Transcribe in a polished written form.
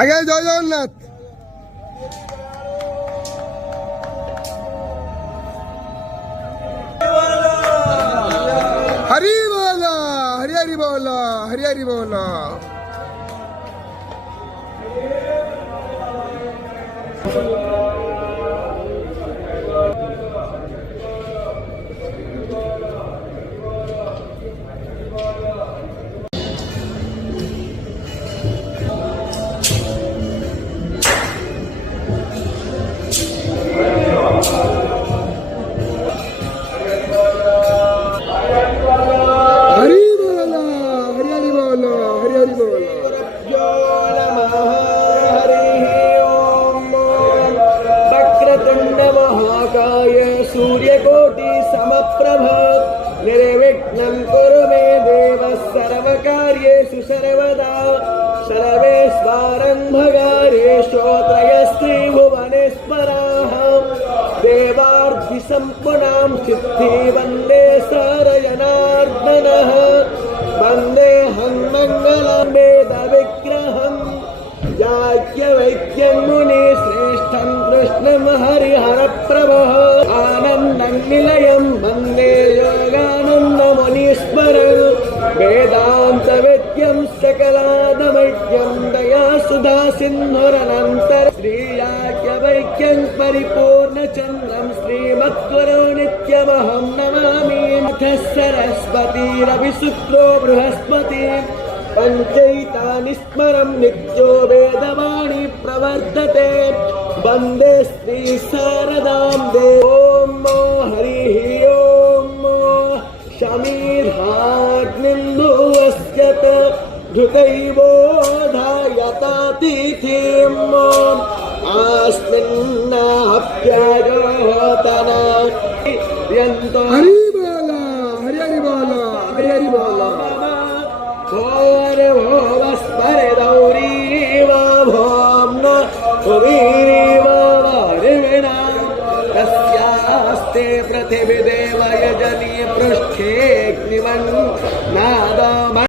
আগে জয় জগন্নাথ। হরি বল, হরি হরি বল, হরি হরি বল। सूर्यकोटि समप्रभ निर्विघ्नं कुरु मे देव सर्वकार्येषु सर्वदा सर्वेष्वारम्भकार्येषु त्रयस्त्रिभुवनेश्वराः देवार्थिसम्पूर्णां सिद्धि वन्दे सरजनार्दनः वन्देऽहं मङ्गलं वेदविग्रहं याज्ञवल्क्यं मुनिश्रेष्ठं कृष्णं हरिहरप्रभः आनन्दं निलयं वन्दे योगानन्दमुनीश्वरं वेदान्तवेद्यं सकलादमैक्यं दयासुधा सिन्धुरनन्तर श्रीयाज्ञवल्क्यं परिपूर्णचन्द्रं श्रीमद्गुरो नित्यमहं नमामि अथ सरस्वती रविशुक्रो बृहस्पति पञ्चैतानि स्मरं नित्यो वेदवाणी प्रवर्तते वन्दे श्री शारदां देवो हरिः ॐ शमीर्हाग्निन्दुवस्यत धृतैवोधायतातिथिम् आस्मिन्नाप्यायोतना हरि बोल, हरि हरि बोल, हरि हरि बोल। भोवस्परदौरीवा भोम्न उवीरीवा वारिविणा तस्यास्ते पृथिवीदेव यजनी पृष्ठेऽग्निवन् नादम